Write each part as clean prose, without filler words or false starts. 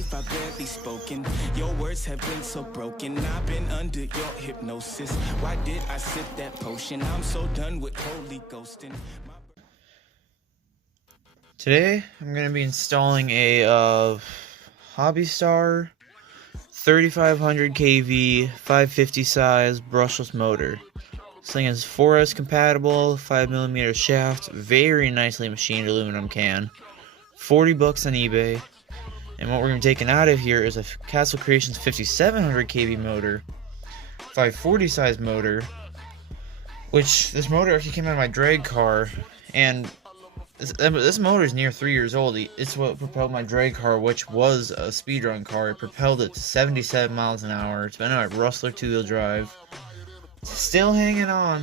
life I've barely spoken. Your words have been so broken. I've been under your hypnosis. Why did I sip that potion? I'm so done with holy ghosting. Today I'm going to be installing a Hobbystar 3500 kV 550 size brushless motor. This thing is 4S compatible, 5mm shaft, very nicely machined aluminum can, 40 bucks on eBay. And what we're going to be taking out of here is a Castle Creations 5700 kV motor, 540 size motor, which this motor actually came out of my drag car, and this motor is near 3 years old. It's what propelled my drag car, which was a speedrun car. It propelled it to 77 miles an hour. It's been on a Rustler 2-wheel drive. It's still hanging on,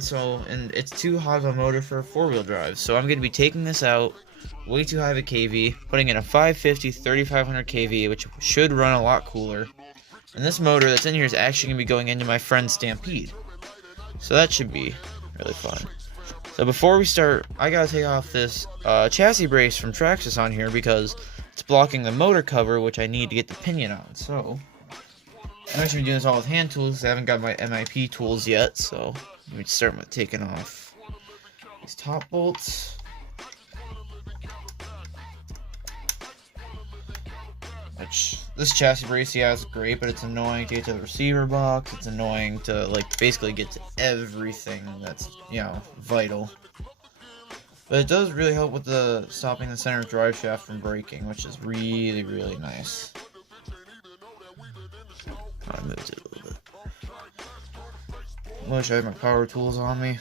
and it's too hot of a motor for a 4-wheel drive. So I'm going to be taking this out, way too high of a kV, putting in a 550 3500 kV, which should run a lot cooler. And this motor that's in here is actually going to be going into my friend's Stampede. So that should be really fun. So before we start, I gotta take off this chassis brace from Traxxas on here because it's blocking the motor cover, which I need to get the pinion on. So I'm actually doing this all with hand tools because I haven't got my MIP tools yet. So let me start with taking off these top bolts. Which this chassis brace, yeah, is great, but it's annoying to get to the receiver box. It's annoying to basically get to everything that's vital. But it does really help with stopping the center drive shaft from breaking, which is really, really nice. I moved it a little bit. I wish I had my power tools on me.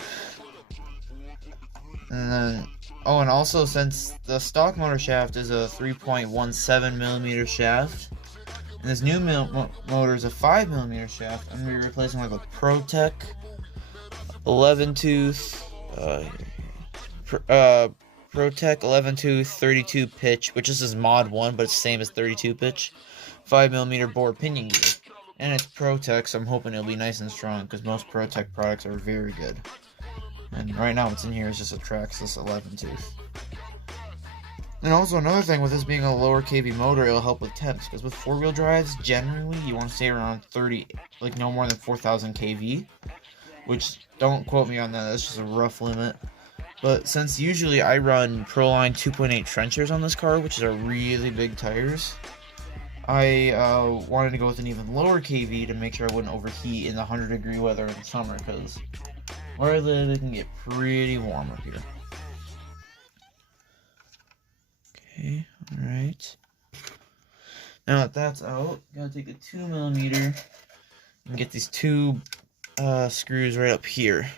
And then, and also since the stock motor shaft is a 3.17mm shaft, and this new motor is a 5mm shaft, I'm going to be replacing with a ProTech 11-tooth, ProTech 11-tooth 32 pitch, which is mod 1, but it's the same as 32 pitch, 5mm bore pinion gear. And it's ProTech, so I'm hoping it'll be nice and strong, because most ProTech products are very good. And right now what's in here is just a traxxas 11-tooth. And also another thing with this being a lower kV motor, it'll help with temps, because with 4-wheel drives, generally you want to stay around 30, no more than 4,000 kV, which don't quote me on that, that's just a rough limit. But since usually I run Proline 2.8 trenchers on this car, which are really big tires, I wanted to go with an even lower kV to make sure I wouldn't overheat in the 100-degree weather in the summer, because where I live, it can get pretty warm up here. Okay, alright. Now that that's out, gotta take the 2mm and get these two screws right up here.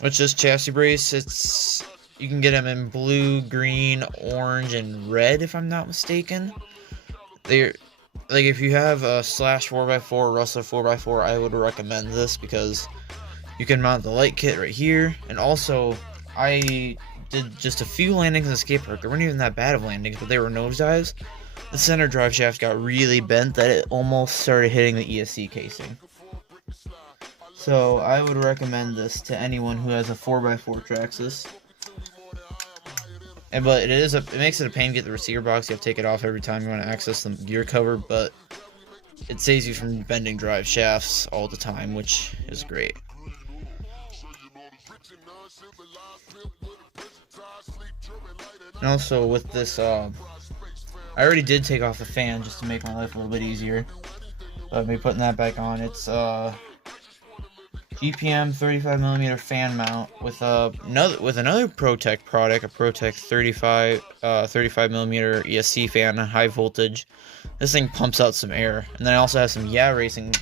Which this chassis brace, you can get them in blue, green, orange, and red if I'm not mistaken. They're if you have a Slash 4x4, Rustler 4x4, I would recommend this because you can mount the light kit right here. And also, I did just a few landings in the skate park. They weren't even that bad of landings, but they were nosedives. The center drive shaft got really bent that it almost started hitting the ESC casing. So I would recommend this to anyone who has a 4x4 traxxas. But it makes it a pain to get the receiver box. You have to take it off every time you want to access the gear cover, but it saves you from bending drive shafts all the time, which is great. And also with this, I already did take off the fan just to make my life a little bit easier. But me putting that back on, it's GPM 35mm fan mount with another ProTech product, a ProTech 35mm ESC fan, high voltage. This thing pumps out some air, and then I also have some Racing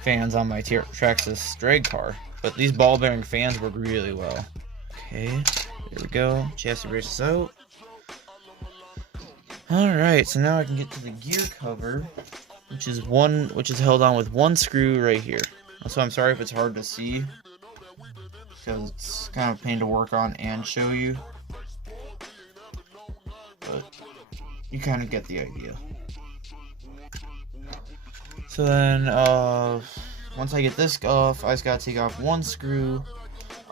fans on my Traxxas drag car. But these ball bearing fans work really well. Okay, there we go. Chassis brace is out. Alright, so now I can get to the gear cover, which is held on with one screw right here. Also, I'm sorry if it's hard to see, because it's kind of a pain to work on and show you, but you kind of get the idea. So then, once I get this off, I just gotta take off one screw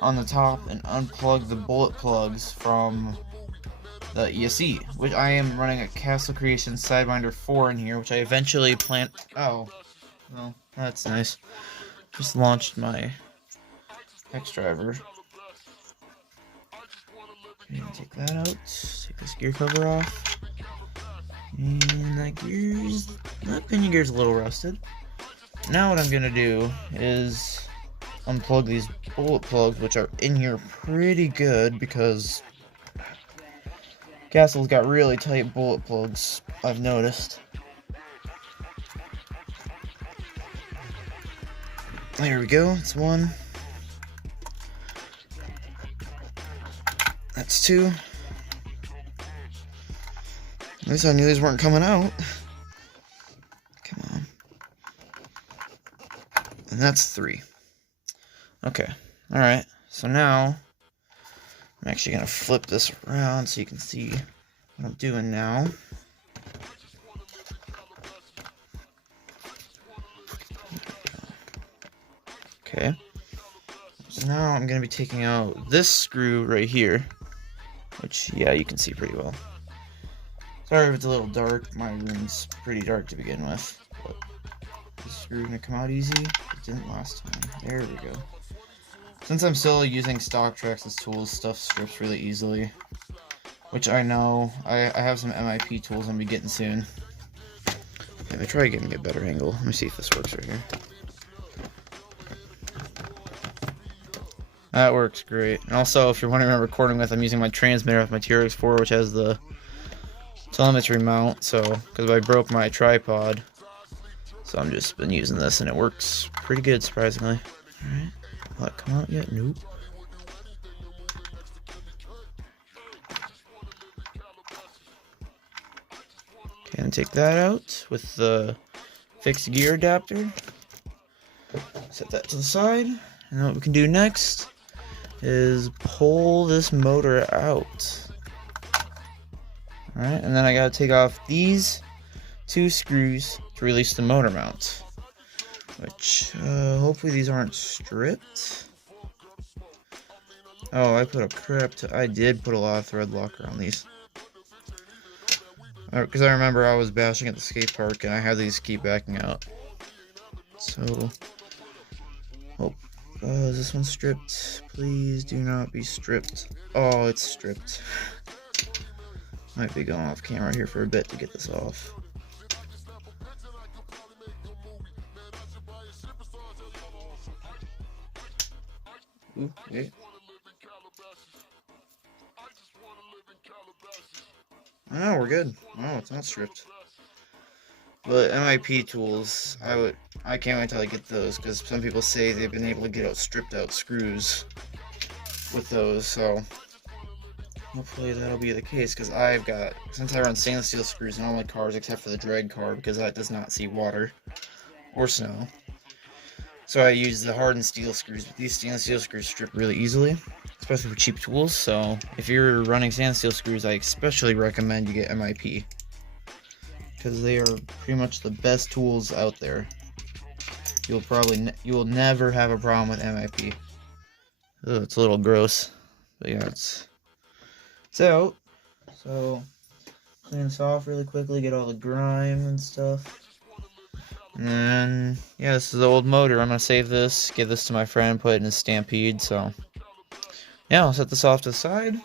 on the top and unplug the bullet plugs from the ESC, which I am running a Castle Creation Sidewinder 4 in here, which I eventually plan. Oh, well, that's nice. Just launched my hex driver. Okay, take that out. Take this gear cover off. And that pinion gear's a little rusted. Now what I'm gonna do is unplug these bullet plugs, which are in here pretty good because Castle's got really tight bullet plugs, I've noticed. There we go, that's one. That's two. At least I knew these weren't coming out. Come on. And that's three. Okay, alright. So now, I'm actually going to flip this around so you can see what I'm doing now. Okay. So now I'm going to be taking out this screw right here. Which, yeah, you can see pretty well. Sorry if it's a little dark. My room's pretty dark to begin with. But is this screw going to come out easy? It didn't last time. There we go. Since I'm still using stock traxxas tools, stuff strips really easily. Which I know. I have some MIP tools I'm going to be getting soon. Let me try getting a better angle. Let me see if this works right here. That works great. And also, if you're wondering what I'm recording with, I'm using my transmitter off my TRX4, which has the telemetry mount, so, because I broke my tripod. So I'm just been using this, and it works pretty good, surprisingly. Alright. Will that come out yet? Nope. Okay, and take that out with the fixed gear adapter. Set that to the side. And what we can do next is pull this motor out. Alright, and then I gotta take off these two screws to release the motor mount. Which, hopefully these aren't stripped. Oh, I did put a lot of thread locker on these. Because I remember I was bashing at the skate park and I had these keep backing out. So, is this one stripped? Please do not be stripped. Oh, it's stripped. Might be going off camera here for a bit to get this off. Ooh, wait. Oh, we're good. Oh, it's not stripped. But MIP tools, I can't wait till I get those, because some people say they've been able to get out stripped out screws with those, so hopefully that'll be the case, because since I run stainless steel screws in all my cars except for the drag car, because that does not see water or snow. So I use the hardened steel screws, but these stainless steel screws strip really easily, especially for cheap tools, so if you're running stainless steel screws, I especially recommend you get MIP. Because they are pretty much the best tools out there. You will never have a problem with MIP. Ugh, it's a little gross, but yeah, it's out. So clean this off really quickly, get all the grime and stuff. And then, yeah, this is the old motor. I'm gonna save this, give this to my friend, put it in his Stampede. So yeah, I'll set this off to the side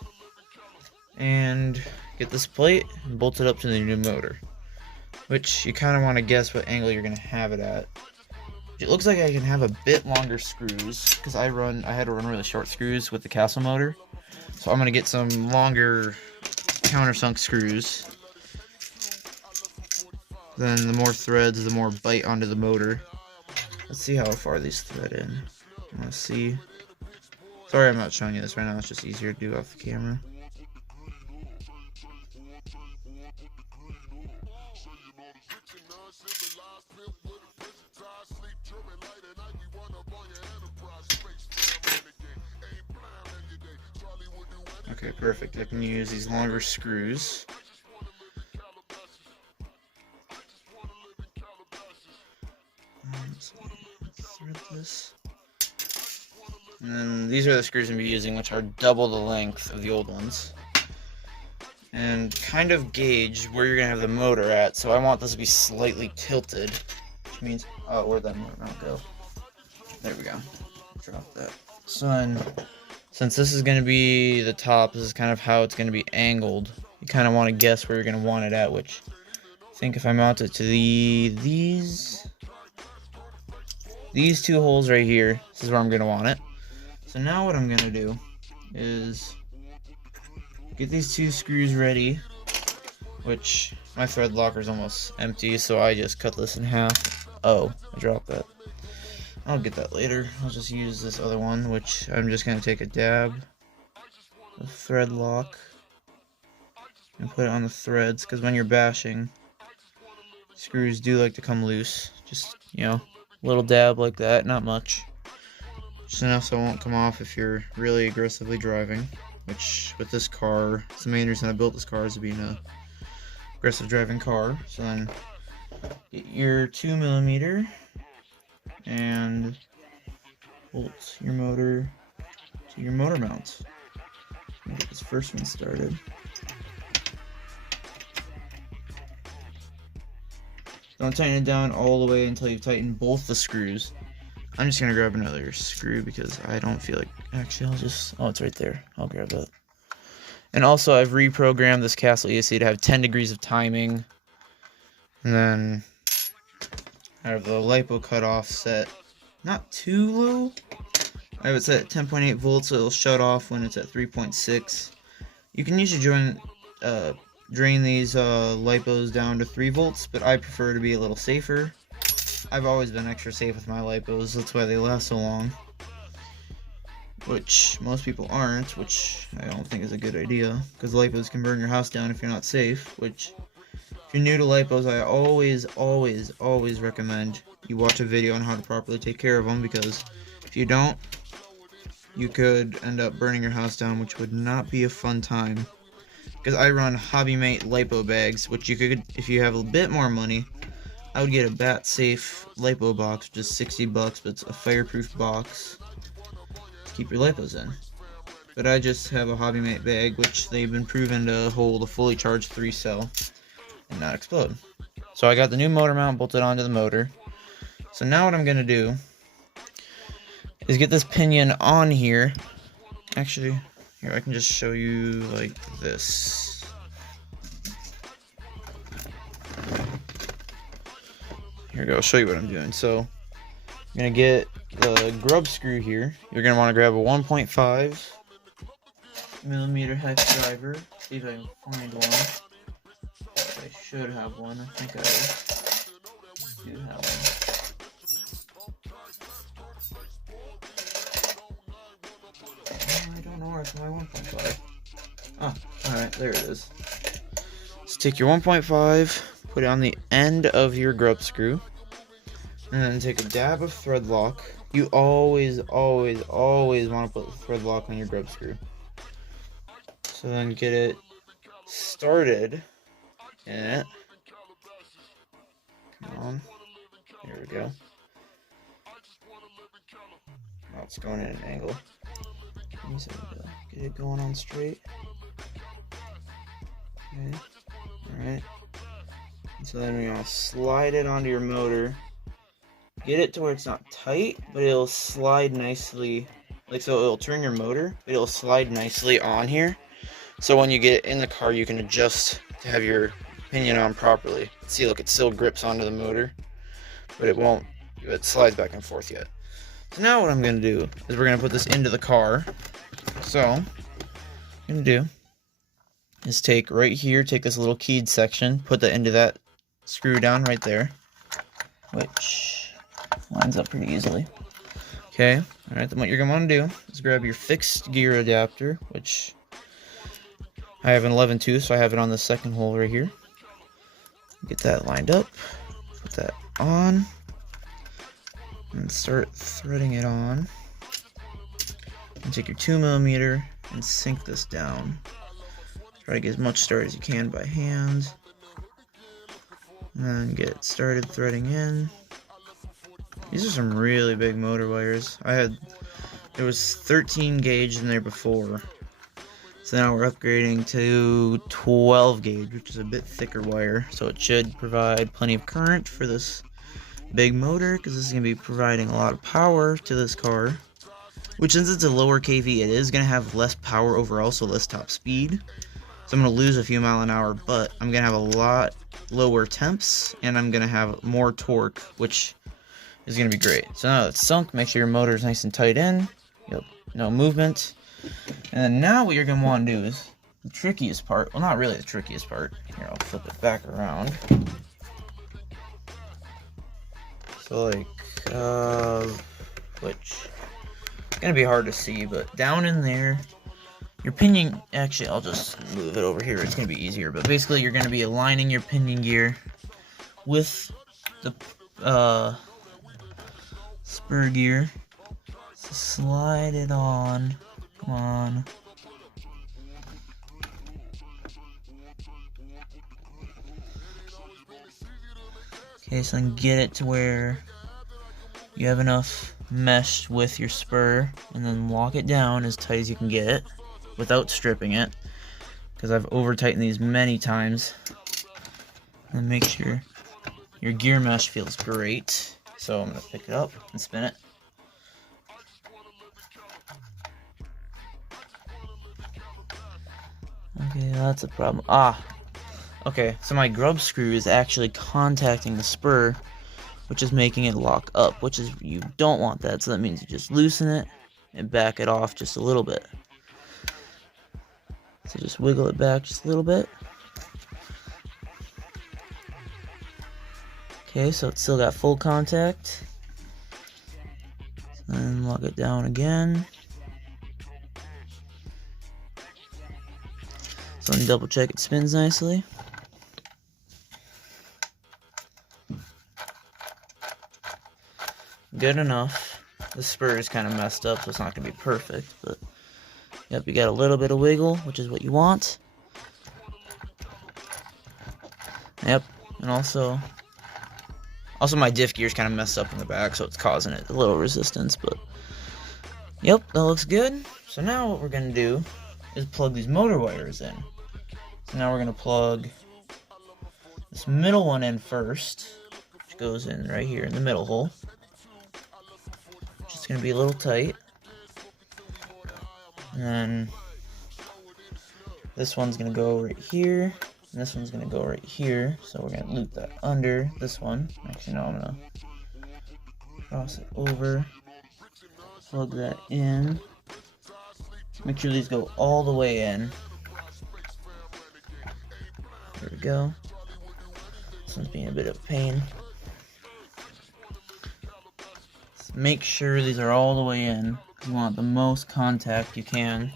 and get this plate and bolt it up to the new motor. Which you kind of want to guess what angle you're going to have it at. It looks like I can have a bit longer screws, because I had to run really short screws with the Castle motor. So I'm going to get some longer countersunk screws. Then the more threads, the more bite onto the motor. Let's see how far these thread in. I want to see. Sorry I'm not showing you this right now, it's just easier to do off the camera. Okay, perfect. I can use these longer screws. Let's thread this. And then these are the screws I'm going to be using, which are double the length of the old ones. and kind of gauge where you're gonna have the motor at. So I want this to be slightly tilted, which means, oh, where'd that motor mount go? There we go. Drop that. So then, since this is gonna be the top, this is kind of how it's gonna be angled. You kind of want to guess where you're gonna want it at, which I think if I mount it to these two holes right here, this is where I'm gonna want it. So now what I'm gonna do is get these two screws ready, which my thread locker is almost empty, so I just cut this in half. Oh, I dropped that. I'll get that later. I'll just use this other one, which I'm just gonna take a dab of thread lock and put it on the threads, because when you're bashing, screws do like to come loose. Just, you know, a little dab like that, not much. Just enough so it won't come off if you're really aggressively driving. Which, with this car, it's the main reason I built this car, is to be an aggressive driving car. So then, get your 2mm and bolt your motor to your motor mount. Get this first one started. Don't tighten it down all the way until you've tightened both the screws. I'm just gonna grab another screw because I don't feel like, actually oh, it's right there. I'll grab that. And also I've reprogrammed this Castle ESC to have 10 degrees of timing. And then I have the LiPo cutoff set not too low. I have it set at 10.8 volts, so it'll shut off when it's at 3.6. You can usually drain these LiPos down to 3 volts, but I prefer to be a little safer. I've always been extra safe with my LiPos, that's why they last so long. Which most people aren't, which I don't think is a good idea, because LiPos can burn your house down if you're not safe, which, if you're new to LiPos, I always recommend you watch a video on how to properly take care of them, because if you don't, you could end up burning your house down, which would not be a fun time. Because I run Hobbymate LiPo bags, which you could, if you have a bit more money, I would get a bat safe LiPo box, which is $60, but it's a fireproof box to keep your LiPos in. But I just have a Hobbymate bag, which they've been proven to hold a fully charged 3-cell and not explode. So I got the new motor mount bolted onto the motor. So now what I'm gonna do is get this pinion on here. Actually, here I can just show you like this. Here we go, I'll show you what I'm doing. So, I'm going to get the grub screw here. You're going to want to grab a 1.5mm hex driver. See if I can find one. I should have one. I think I do have one. I don't know where it's my 1.5. Oh, alright, there it is. So take your 1.5, put it on the end of your grub screw, and then take a dab of thread lock. You always want to put the thread lock on your grub screw. So then get it started in it. Come on. There we go. Now it's going in an angle. Let me see, get it going on straight. Okay. Alright. So then we're going to slide it onto your motor. Get it to where it's not tight, but it'll slide nicely. Like, so it'll turn your motor, but it'll slide nicely on here. So when you get in the car, you can adjust to have your pinion on properly. See, look, it still grips onto the motor, but it slides back and forth yet. So now what I'm going to do is we're going to put this into the car. So, what I'm going to do is take right here, take this little keyed section, put that into that screw down right there, which lines up pretty easily. Okay, alright, then what you're going to want to do is grab your fixed gear adapter, which I have an 11-2, so I have it on the second hole right here. Get that lined up, put that on, and start threading it on. And take your 2mm and sink this down. Try to get as much start as you can by hand. And then get started threading in. These are some really big motor wires. There was 13 gauge in there before. So now we're upgrading to 12 gauge, which is a bit thicker wire, so it should provide plenty of current for this big motor, because this is going to be providing a lot of power to this car. Which, since it's a lower kV, it is going to have less power overall, so less top speed. So I'm going to lose a few mile an hour, but I'm going to have a lot lower temps, and I'm going to have more torque, which is going to be great. So now it's sunk, make sure your motor is nice and tight in. Yep, no movement. And then now what you're going to want to do is the trickiest part. Well, not really the trickiest part. Here, I'll flip it back around. So, like, which... gonna be hard to see, but down in there, your pinion, actually I'll just move it over here, it's gonna be easier, but basically you're gonna be aligning your pinion gear with the spur gear. So slide it on, come on. Okay, so then get it to where you have enough mesh with your spur, and then lock it down as tight as you can get it without stripping it, because I've over tightened these many times. And make sure your gear mesh feels great. So I'm going to pick it up and spin it. Okay, that's a problem. Okay, so my grub screw is actually contacting the spur, which is making it lock up, which is, you don't want that, so that means you just loosen it and back it off just a little bit. So just wiggle it back just a little bit. Okay, so it's still got full contact. Then lock it down again. So then double check it spins nicely. Good enough. The spur is kind of messed up, so it's not going to be perfect, but yep, you got a little bit of wiggle, which is what you want. Yep, and also my diff gear is kind of messed up in the back, so it's causing it a little resistance, but yep, that looks good. So now what we're going to do is plug these motor wires in. So now we're going to plug this middle one in first, which goes in right here in the middle hole. It's going to be a little tight. And then this one's going to go right here. And this one's going to go right here. So we're going to loop that under this one. Actually, no, I'm going to cross it over. Plug that in. Make sure these go all the way in. There we go. This one's being a bit of a pain. Make sure these are all the way in. You want the most contact you can.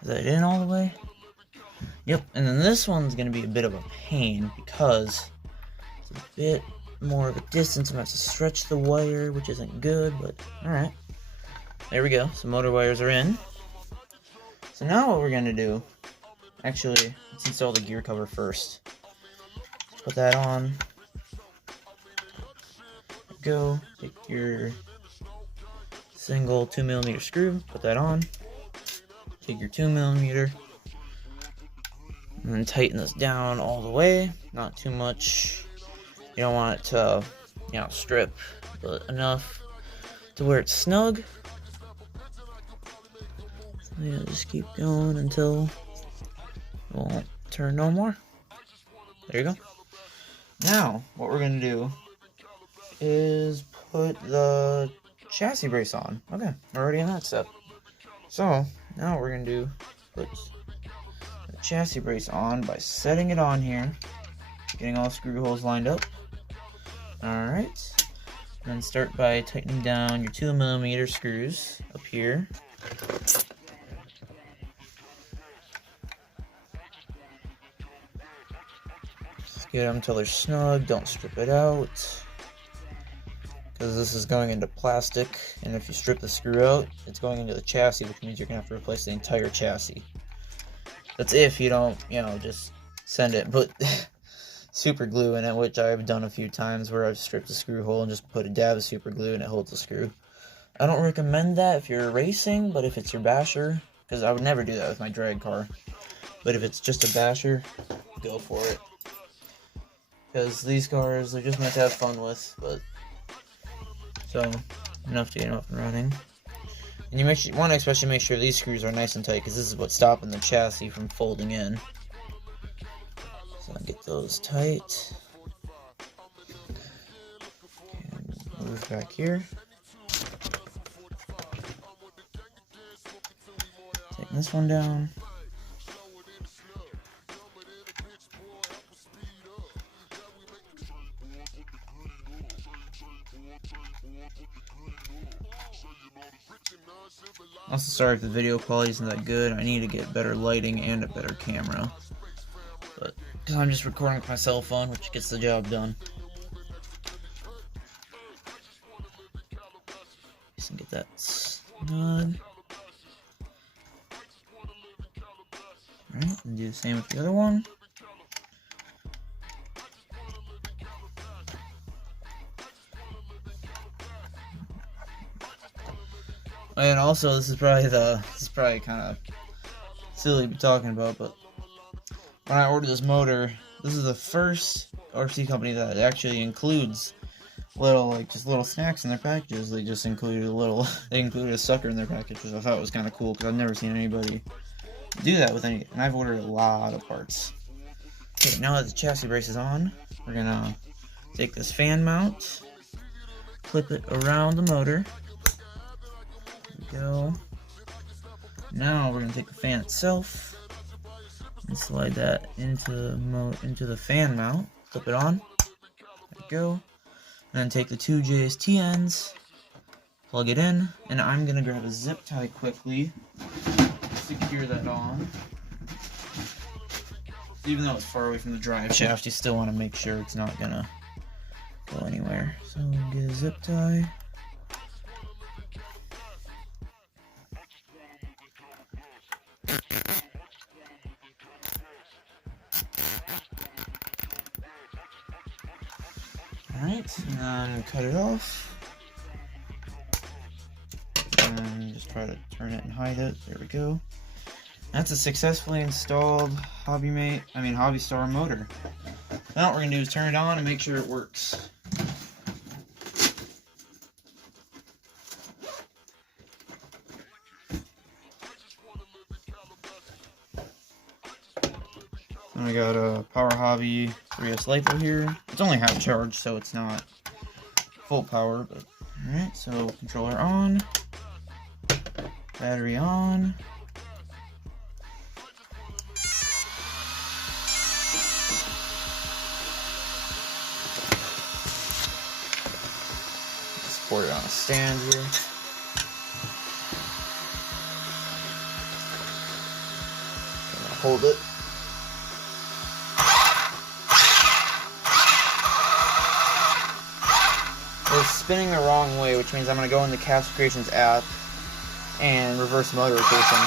Is that in all the way? Yep, and then this one's going to be a bit of a pain because it's a bit more of a distance. I'm going to have to stretch the wire, which isn't good, but alright. There we go, so motor wires are in. So now what we're going to do, actually, let's install the gear cover first. Put that on. Go, take your single 2mm screw, put that on, take your 2mm, and then tighten this down all the way, not too much. You don't want it to, strip, but enough to where it's snug. So yeah, just keep going until it won't turn no more. There you go. Now, what we're going to do is put the chassis brace on. Okay, we're already in that step. So, now what we're going to do, put the chassis brace on by setting it on here, getting all screw holes lined up. Alright, then start by tightening down your 2mm screws up here. Just get them until they're snug, don't strip it out, because this is going into plastic, and if you strip the screw out, it's going into the chassis, which means you're going to have to replace the entire chassis. That's if you don't, just send it, put super glue in it, which I've done a few times where I've stripped the screw hole and just put a dab of super glue and it holds the screw. I don't recommend that if you're racing, but if it's your basher, because I would never do that with my drag car. But if it's just a basher, go for it. Because these cars, they're just meant to have fun with, but... So, enough to get them up and running. And you want to especially make sure these screws are nice and tight, because this is what's stopping the chassis from folding in. So I'll get those tight. And move back here. Take this one down. Also, sorry if the video quality isn't that good. I need to get better lighting and a better camera. But I'm just recording with my cell phone, which gets the job done. Just get that snug. Alright, and do the same with the other one. And also, this is probably kind of silly to be talking about, but when I ordered this motor, this is the first RC company that actually includes just little snacks in their packages. They just included they included a sucker in their package, which I thought was kind of cool because I've never seen anybody do that with any, and I've ordered a lot of parts. Okay, now that the chassis brace is on, we're gonna take this fan mount, clip it around the motor. Go. Now we're gonna take the fan itself and slide that into the fan mount. Clip it on. There we go. And then take the two JST ends, plug it in, and I'm gonna grab a zip tie quickly, secure that on. Even though it's far away from the drive shaft, you still want to make sure it's not gonna go anywhere. So get a zip tie. Alright, and then cut it off. And just try to turn it and hide it. There we go. That's a successfully installed Hobbystar motor. Now what we're going to do is turn it on and make sure it works. And I got a Power Hobby 3S LiPo here. It's only half charged, so it's not full power. But alright, so controller on, battery on. Support it on a stand here. Hold it. It's spinning the wrong way, which means I'm going to go in the Cast Creations app and reverse motor rotation.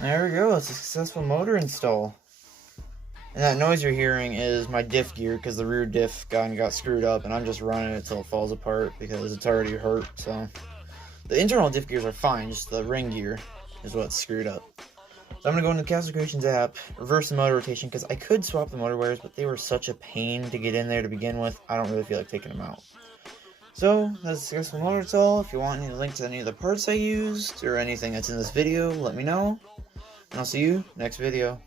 There we go, it's a successful motor install. And that noise you're hearing is my diff gear, because the rear diff got screwed up, and I'm just running it till it falls apart because it's already hurt. So the internal diff gears are fine, just the ring gear is what's screwed up. So I'm going to go into the Cast Creations app, reverse the motor rotation, because I could swap the motor wires, but they were such a pain to get in there to begin with. I don't really feel like taking them out. So that's a successful motor install. If you want any link to any of the parts I used, or anything that's in this video, let me know. And I'll see you next video.